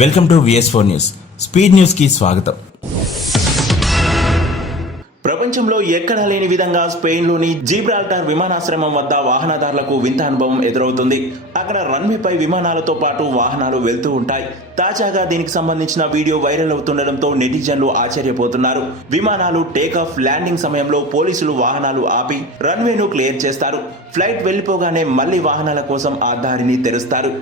Welcome to VS4 news. Speed news కి స్వాగతం. ప్రపంచంలో ఎక్కడా లేని విధంగా స్పెయిన్లోని జిబ్రాల్టర్ విమానాశ్రయం వద్ద వాహనదారులకు వింత అనుభవం ఎదురవుతుంది. అక్కడ రన్వేపై విమానాలతో పాటు వాహనాలు వెళ్తూ ఉంటాయి. తాజాగా దీనికి సంబంధించిన వీడియో వైరల్ అవుతుండటంతో నెటిజన్లు ఆశ్చర్యపోతున్నారు. విమానాలు టేకాఫ్ ల్యాండింగ్ సమయంలో పోలీసులు వాహనాలు ఆపి రన్వేను క్లియర్ చేస్తారు. ఫ్లైట్ వెళ్లిపోగానే మళ్లీ వాహనాల కోసం ఆ దారిని తెరుస్తారు.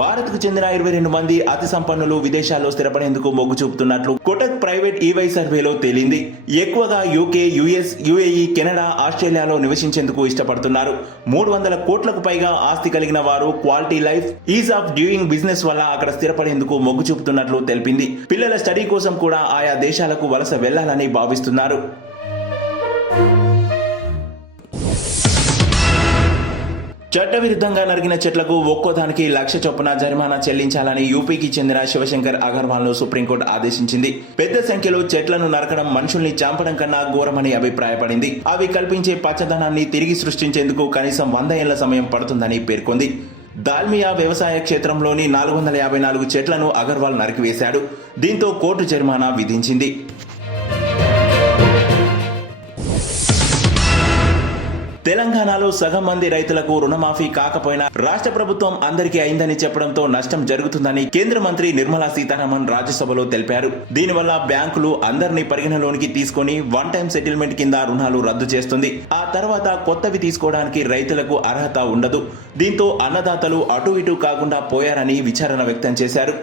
భారత్కు చెందిన 22 మంది అతి సంపన్నులు విదేశాల్లో స్థిరపడేందుకు మొగ్గు చూపుతున్నట్లు కోటక్ ప్రైవేట్ ఈవై సర్వేలో తేలింది. ఎక్కువగా యూకే, యుఎస్, యుఏఈ, కెనడా, ఆస్ట్రేలియాలో నివసించేందుకు ఇష్టపడుతున్నారు. 300 కోట్లకు పైగా ఆస్తి కలిగిన వారు quality life, is of doing business వల్ల అక్కడ స్థిరపడేందుకు మొగ్గు చూపుతున్నట్లు తెలిపింది. పిల్లల స్టడీ కోసం కూడా ఆయా దేశాలకు వలస వెళ్లాలని భావిస్తున్నారు. చట్టవిరుద్ధంగా నరికిన చెట్లకు ఒక్కోదానికి 1,00,000 చొప్పున జరిమానా చెల్లించాలని యూపీకి చెందిన శివశంకర్ అగర్వాల్ ను సుప్రీంకోర్టు ఆదేశించింది. పెద్ద సంఖ్యలో చెట్లను నరకడం మనుషుల్ని చంపడం కన్నా ఘోరమని అభిప్రాయపడింది. అవి కల్పించే పచ్చదనాన్ని తిరిగి సృష్టించేందుకు కనీసం 100 ఏళ్ల సమయం పడుతుందని పేర్కొంది. దాల్మియా వ్యవసాయ క్షేత్రంలోని 454 చెట్లను అగర్వాల్ నరికివేశాడు. దీంతో కోర్టు జరిమానా విధించింది. తెలంగాణలో సగం మంది రైతులకు రుణమాఫీ కాకపోయినా రాష్ట్ర ప్రభుత్వం అందరికీ అయిందని చెప్పడంతో నష్టం జరుగుతుందని కేంద్ర మంత్రి నిర్మలా సీతారామన్ రాజ్యసభలో తెలిపారు. దీనివల్ల బ్యాంకులు అందరినీ పరిగణలోనికి తీసుకుని వన్ టైం సెటిల్మెంట్ కింద రుణాలు రద్దు చేస్తుంది. ఆ తర్వాత కొత్తవి తీసుకోవడానికి రైతులకు అర్హత ఉండదు. దీంతో అన్నదాతలు అటు ఇటు కాకుండా పోయారని విచారణ వ్యక్తం చేశారు.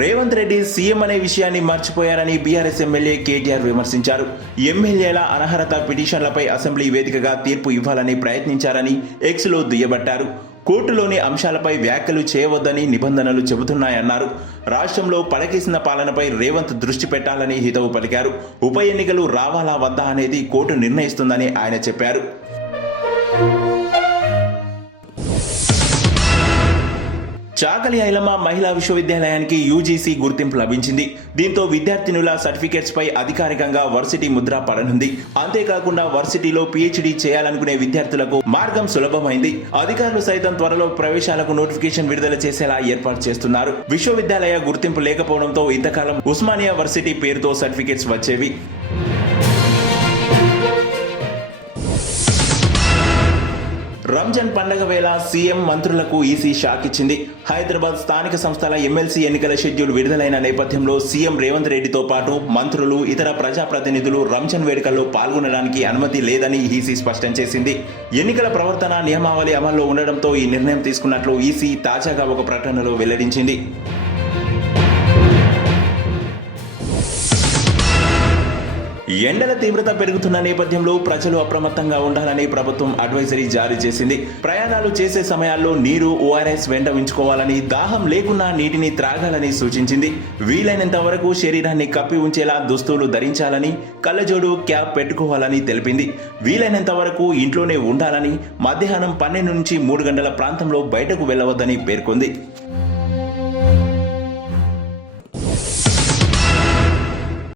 రేవంత్ రెడ్డి సీఎం అనే విషయాన్ని మర్చిపోయారని బీఆర్ఎస్ ఎమ్మెల్యే కేటీఆర్ విమర్శించారు. ఎమ్మెల్యేల అనర్హత పిటిషన్లపై అసెంబ్లీ వేదికగా తీర్పు ఇవ్వాలని ప్రయత్నించారని ఎక్స్లో దుయ్యబట్టారు. కోర్టులోని అంశాలపై వ్యాఖ్యలు చేయవద్దని నిబంధనలు చెబుతున్నాయన్నారు. రాష్ట్రంలో పడకేసిన పాలనపై రేవంత్ దృష్టి పెట్టాలని హితవు పలికారు. ఉప ఎన్నికలు రావాలా వద్దా అనేది కోర్టు నిర్ణయిస్తుందని ఆయన చెప్పారు. చాకలి ఐలమ్మ మహిళా విశ్వవిద్యాలయానికి యూజీసీ గుర్తింపు లభించింది. దీంతో విద్యార్థినుల సర్టిఫికెట్స్ పై అధికారికంగా వర్సిటీ ముద్ర పడనుంది. అంతేకాకుండా వర్సిటీలో పీహెచ్డీ చేయాలనుకునే విద్యార్థులకు మార్గం సులభమైంది. అధికారులు సైతం త్వరలో ప్రవేశాలకు నోటిఫికేషన్ విడుదల చేసేలా ఏర్పాటు చేస్తున్నారు. విశ్వవిద్యాలయ గుర్తింపు లేకపోవడంతో ఇంతకాలం ఉస్మానియా వర్సిటీ పేరుతో సర్టిఫికెట్స్ వచ్చేవి. రంజాన్ పండగ వేళ సీఎం మంత్రులకు ఈసీ షాక్ ఇచ్చింది. హైదరాబాద్ స్థానిక సంస్థల ఎమ్మెల్సీ ఎన్నికల షెడ్యూల్ విడుదలైన నేపథ్యంలో సీఎం రేవంత్ రెడ్డితో పాటు మంత్రులు, ఇతర ప్రజాప్రతినిధులు రంజాన్ వేడుకల్లో పాల్గొనడానికి అనుమతి లేదని ఈసీ స్పష్టం చేసింది. ఎన్నికల ప్రవర్తన నియమావళి అమల్లో ఉండడంతో ఈ నిర్ణయం తీసుకున్నట్లు ఈసీ తాజాగా ఒక ప్రకటనలో వెల్లడించింది. ఎండల తీవ్రత పెరుగుతున్న నేపథ్యంలో ప్రజలు అప్రమత్తంగా ఉండాలని ప్రభుత్వం అడ్వైజరీ జారీ చేసింది. ప్రయాణాలు చేసే సమయాల్లో నీరు, ఓఆర్ఎస్ వెంట ఉంచుకోవాలని, దాహం లేకున్నా నీటిని త్రాగాలని సూచించింది. వీలైనంత వరకు శరీరాన్ని కప్పి ఉంచేలా దుస్తులు ధరించాలని, కళ్ళజోడు, క్యాప్ పెట్టుకోవాలని తెలిపింది. వీలైనంత వరకు ఇంట్లోనే ఉండాలని, మధ్యాహ్నం 12 నుంచి 3 గంటల ప్రాంతంలో బయటకు వెళ్లవద్దని పేర్కొంది.